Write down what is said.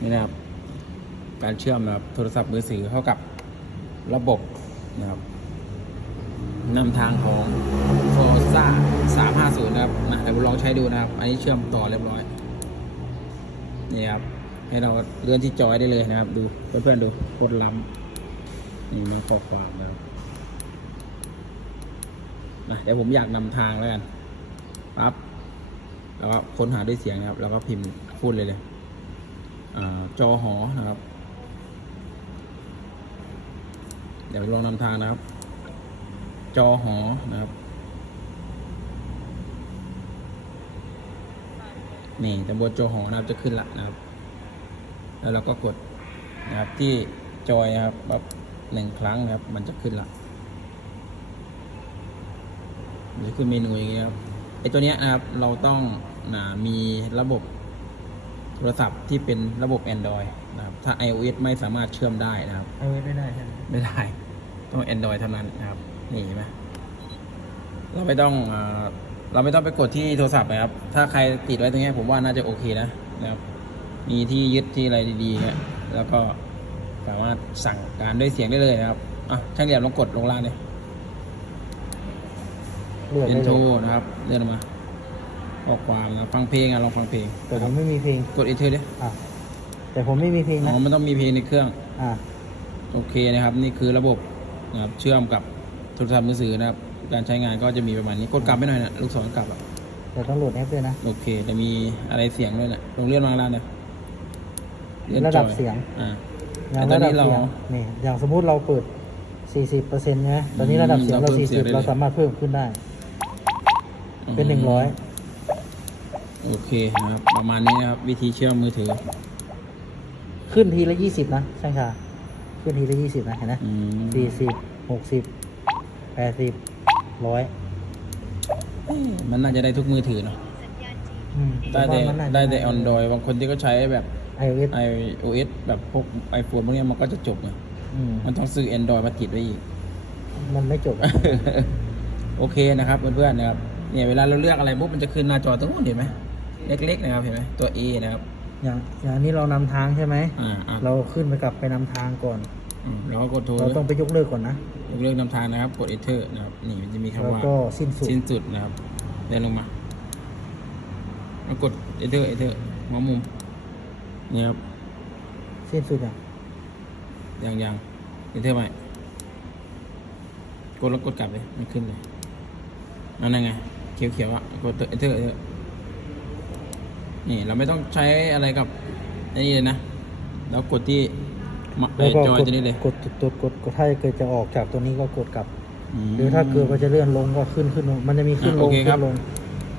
นี่นะครับ การเชื่อมนะครับโทรศัพท์มือถือเข้ากับระบบนะครับนำทางของ f o r z a 350 นะครับนะเดี๋ยวผมลองใช้ดูนะครับ อันนี้เชื่อมต่อเรียบร้อย นี่ครับ ให้เราเลื่อนที่จอยได้เลยนะครับ ดูเพื่อนๆดูกดล้ำนี่มันข้อความนะครับนะเดี๋ยวผมอยากนำทางแล้วกันปั๊บแล้วก็ค้นหาด้วยเสียงนะครับ แล้วก็พิมพ์พูดเลยเลย จอหอนะครับ เดี๋ยวลองนำทางนะครับ จอหอนะครับ นี่ตำบลจอหอนะครับจะขึ้นละนะครับ แล้วเราก็กดนะครับที่จอยนะครับแบบหนึ่งครั้งนะครับ มันจะขึ้นละมันจะขึ้นเมนูอย่างเงี้ยครับไอตัวเนี้ยนะครับเราต้องนะมีระบบ โทรศัพท์ที่เป็นระบบ Android นะครับ ถ้า iOS ไม่สามารถเชื่อมได้นะครับ เอาไว้ไม่ได้ใช่ไหมไม่ได้ ต้อง Android เท่านั้นนะครับ นี่เห็นไหมเราไม่ต้องเออเราไม่ต้องไปกดที่โทรศัพท์นะครับ ถ้าใครติดไว้ตรงเนี้ยผมว่าน่าจะโอเคนะนะครับ มีที่ยึดที่อะไรดีๆเนี่ยแล้วก็สามารถสั่งการด้วยเสียงได้เลยนะครับอะช่างเดียบลองกดลงล่างเลยเลือกเอ็ได้นโทเลยนะครับเลื่อนออกมา ข้อความนะฟังเพลงอะลองฟังเพลงแต่ผมไม่มีเพลงกดเอ็นเทอร์ดิอะแต่ผมไม่มีเพลงอ๋นะอมันต้องมีเพลงในเครื่องอะโอเคนะครับ นี่คือระบบนะครับเชื่อมกับโทรศัพท์มือถือนะครับการใช้งานก็จะมีประมาณนี้กดกลับไปหน่อยนะลูกศรกลับอะแต่ต้องโหลดแอปด้วยนะ โอเคแต่มีอะไรเสียงด้วยนะลงเลื่อนมาข้างล่างเนี่ยเลื่อนระจดัอบยเสียง อ่าอย่างแต่ตอนระดันี้บเราเสียงนี่อย่างสมมุติเราเปิด 40เปอร์เซ็นต์ใช่ไหมตอนนี้ระดับเสียงอืมเรา เราเพิ่มเสียงได้40เลยเราสามารถเพิ่มขึ้นได้ เป็นม100 โอเคนะครับ ประมาณนี้นะครับ วิธีเชื่อมมือถือ ขึ้นทีละ20นะช่างชาขึ้นทีละ20นะเห็นไหมอืม40 60 80 100เอ๊ะมันน่าจะได้ทุกมือถือเนาะอืมได้แต่ผมว่ามันน่าจะได้แต่ Android บางคนที่ก็ใช้แบบ iOS iOS แบบพวก iPhone พวกเนี้ยมันก็จะจบไงอืมมันต้องซื้อ Android มาติดไว้อีก มันไม่จบ โอเคนะครับเพื่อนๆนะครับเนี่ยเวลาเราเลือกอะไรปุ๊บมันจะขึ้นหน้าจอตรงนู้นเห็นไหม เล็กๆนะครับเห็นไหมตัว A นะครับ อย่างอย่างนี้เรานำทางใช่ไหม อ่าอ่าเราขึ้นไปกลับไปนำทางก่อน อืมแล้วก็กดโทรเราต้องไปยกเลิกก่อนนะ ยกเลิกนำทางนะครับ กด Enter นะครับ นี่มันจะมีคำแล้วว่าก็สิ้นสุด สิ้นสุดนะครับ เดินลงมา แล้วกด Enter Enter มองมุม นี่ครับ สิ้นสุดอย่างยังยัง Enter ใหม่กดแล้วกดกลับเลย มันขึ้นเลยนั่นไง เขียวๆอะ กด Enter Enter นี่เราไม่ต้องใช้อะไรกับไอ้นี่เลยนะแล้วกดที่มาเอ่แล้วอก็จอยกดตัวนี้เลยกดกดกดกดกดถ้าเกิดจะออกจากตัวนี้ก็กดกลับมหรือถ้าเกิดว่าจะเลื่อนลงก็ขึ้นขึ้นลงมันจะมีขึ้นอะลโองเคคขึ้รับนลง